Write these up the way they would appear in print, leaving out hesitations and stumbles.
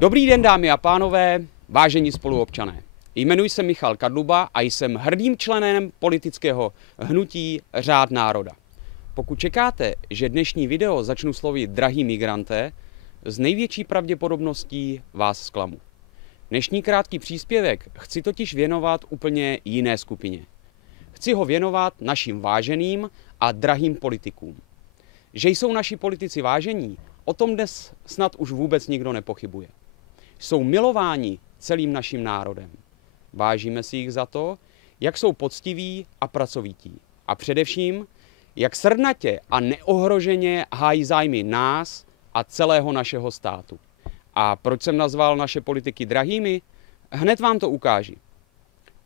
Dobrý den, dámy a pánové, vážení spoluobčané. Jmenuji se Michal Kadluba a jsem hrdým členem politického hnutí Řád národa. Pokud čekáte, že dnešní video začnu slovit drahý migranté, s největší pravděpodobností vás zklamu. Dnešní krátký příspěvek chci totiž věnovat úplně jiné skupině. Chci ho věnovat našim váženým a drahým politikům. Že jsou naši politici vážení, o tom dnes snad už vůbec nikdo nepochybuje. Jsou milováni celým naším národem. Vážíme si jich za to, jak jsou poctiví a pracovití. A především, jak srdnatě a neohroženě hájí zájmy nás a celého našeho státu. A proč jsem nazval naše politiky drahými? Hned vám to ukážu.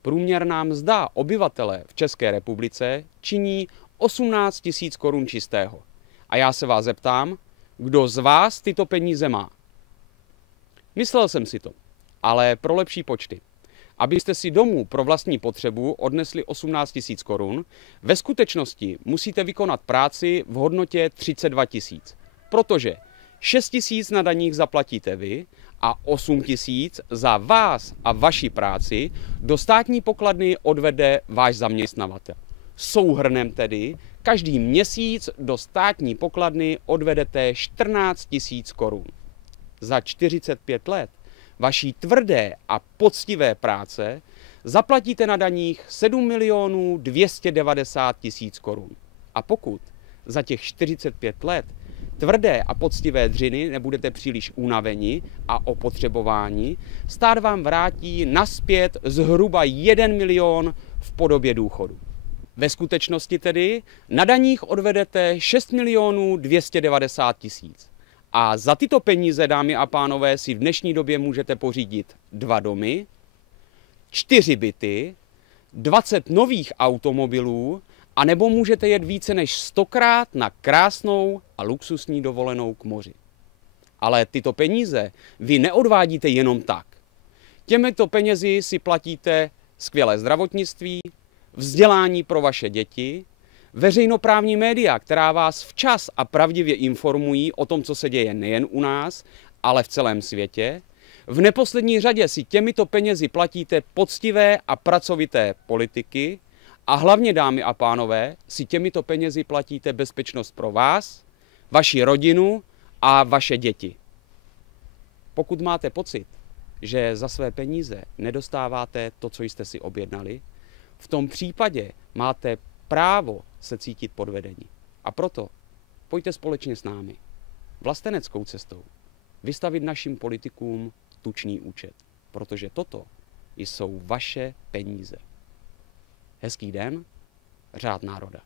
Průměrná mzda obyvatele v České republice činí 18 000 korun čistého. A já se vás zeptám, kdo z vás tyto peníze má? Myslel jsem si to, ale pro lepší počty. Abyste si domů pro vlastní potřebu odnesli 18 000 korun, ve skutečnosti musíte vykonat práci v hodnotě 32 000, protože 6 000 na daních zaplatíte vy a 8 000 za vás a vaši práci do státní pokladny odvede váš zaměstnavatel. Souhrnem tedy každý měsíc do státní pokladny odvedete 14 000 korun. Za 45 let vaší tvrdé a poctivé práce zaplatíte na daních 7 290 000 korun. A pokud za těch 45 let tvrdé a poctivé dřiny nebudete příliš unaveni a opotřebováni, stát vám vrátí nazpět zhruba 1 milion v podobě důchodu. Ve skutečnosti tedy na daních odvedete 6 290 000. A za tyto peníze, dámy a pánové, si v dnešní době můžete pořídit 2 domy, 4 byty, 20 nových automobilů, anebo můžete jet více než 100krát na krásnou a luxusní dovolenou k moři. Ale tyto peníze vy neodvádíte jenom tak. Těmito penězi si platíte skvělé zdravotnictví, vzdělání pro vaše děti, veřejnoprávní média, která vás včas a pravdivě informují o tom, co se děje nejen u nás, ale v celém světě. V neposlední řadě si těmito penězi platíte poctivé a pracovité politiky a hlavně, dámy a pánové, si těmito penězi platíte bezpečnost pro vás, vaši rodinu a vaše děti. Pokud máte pocit, že za své peníze nedostáváte to, co jste si objednali, v tom případě máte právo se cítit podvedení. A proto pojďte společně s námi vlasteneckou cestou vystavit našim politikům tučný účet, protože toto jsou vaše peníze. Hezký den, Řád národa.